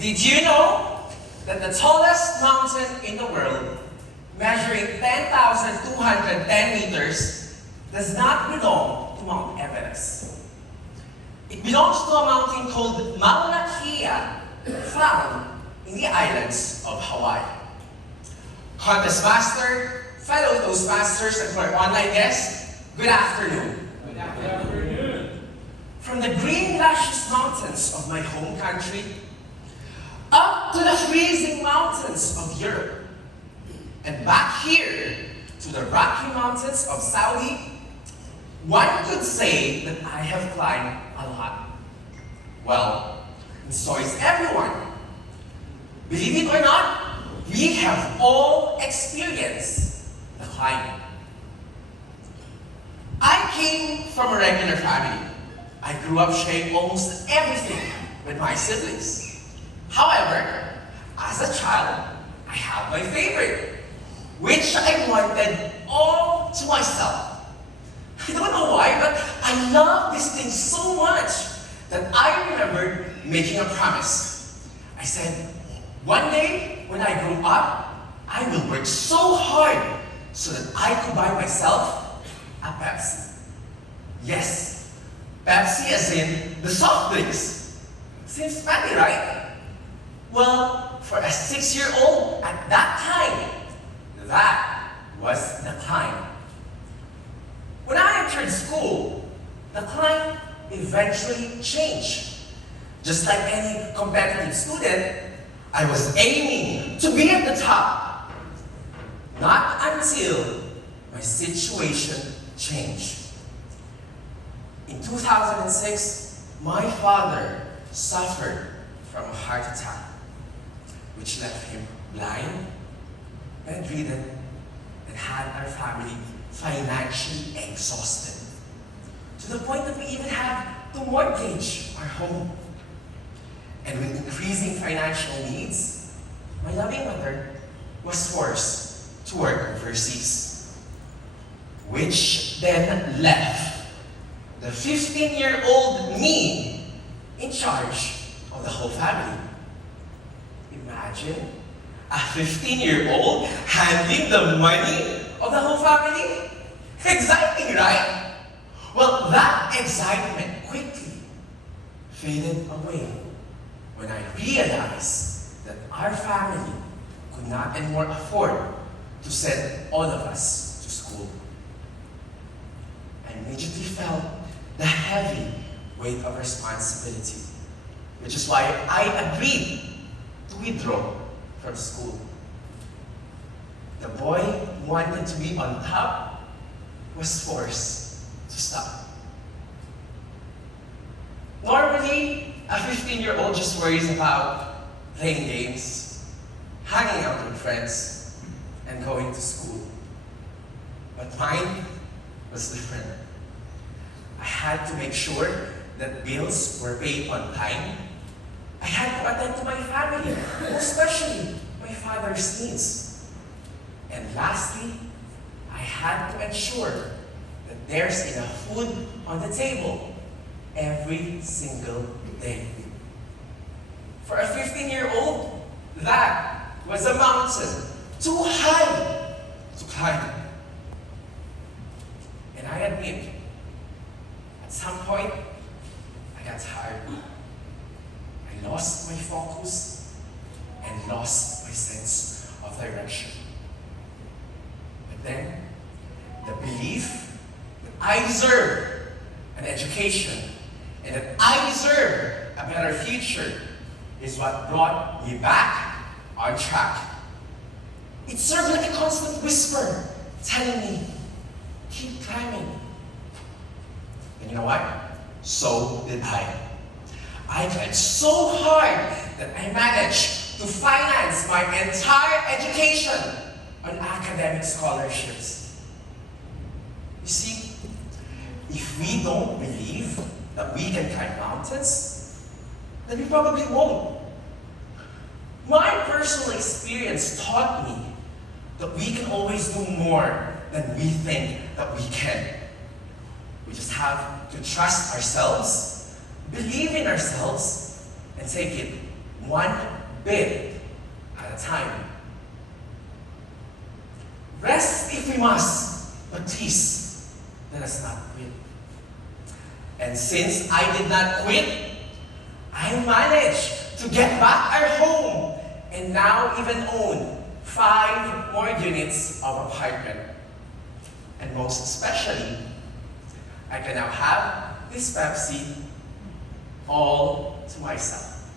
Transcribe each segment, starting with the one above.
Did you know that the tallest mountain in the world, measuring 10,210 meters, does not belong to Mount Everest? It belongs to a mountain called Mauna Kea, found in the islands of Hawaii. Contest Master, fellow Toastmasters, and for our online guests, good afternoon. Good afternoon. From the green, luscious mountains of my home country, up to the freezing mountains of Europe, and back here to the Rocky Mountains of Saudi, one could say that I have climbed a lot. Well, and so is everyone. Believe it or not, we have all experienced the climbing. I came from a regular family. I grew up sharing almost everything with my siblings. However, as a child, I had my favorite, which I wanted all to myself. I don't know why, but I love this thing so much that I remembered making a promise. I said, one day when I grow up, I will work so hard so that I could buy myself a Pepsi. Yes, Pepsi as in the soft drinks. Seems funny, right? Well, for a 6-year-old at that time, that was the climb. When I entered school, the climb eventually changed. Just like any competitive student, I was aiming to be at the top. Not until my situation changed. In 2006, my father suffered from a heart attack, which left him blind, bedridden, and had our family financially exhausted, to the point that we even had to mortgage our home. And with increasing financial needs, my loving mother was forced to work overseas, which then left the 15-year-old me in charge of the whole family. Imagine a 15-year-old handling the money of the whole family? Exciting, right? Well, that excitement quickly faded away when I realized that our family could not anymore afford to send all of us to school. I immediately felt the heavy weight of responsibility, which is why I agreed to withdraw from school. The boy who wanted to be on top was forced to stop. Normally, a 15-year-old just worries about playing games, hanging out with friends, and going to school. But mine was different. I had to make sure that bills were paid on time. I had to attend to my family, especially my father's needs. And lastly, I had to ensure that there's enough food on the table every single day. For a 15-year-old, that was a mountain too high to climb. And I admit, at some point, I got tired. I lost my focus and lost my sense of direction. But then, the belief that I deserve an education and that I deserve a better future is what brought me back on track. It served like a constant whisper telling me, keep climbing. And you know what? So did I. I tried so hard that I managed to finance my entire education on academic scholarships. You see, if we don't believe that we can climb mountains, then we probably won't. My personal experience taught me that we can always do more than we think that we can. We just have to trust ourselves, believe in ourselves, and take it one bit at a time. Rest if we must, but please, let us not quit. And since I did not quit, I managed to get back our home and now even own 5 more units of apartment. And most especially, I can now have this Pepsi all to myself.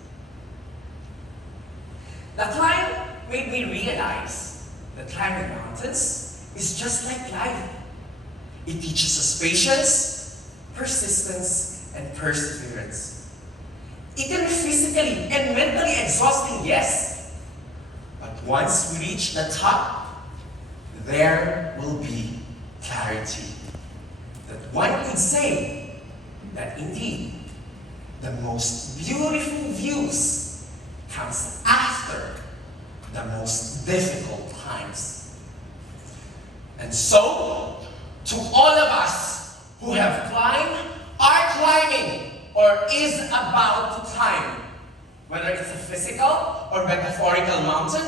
The climb made me realize that climbing mountains is just like life. It teaches us patience, persistence, and perseverance. It can be physically and mentally exhausting, yes, but once we reach the top, there will be clarity. That one could say that indeed, the most beautiful views comes after the most difficult times. And so, to all of us who have climbed, are climbing, or is about to climb, whether it's a physical or metaphorical mountain,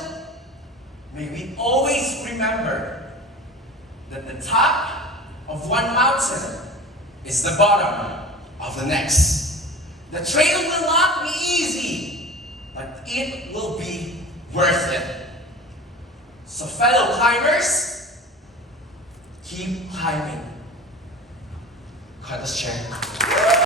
may we always remember that the top of one mountain is the bottom of the next. The trail will not be easy, but it will be worth it. So fellow climbers, keep climbing. Cut us, Chair.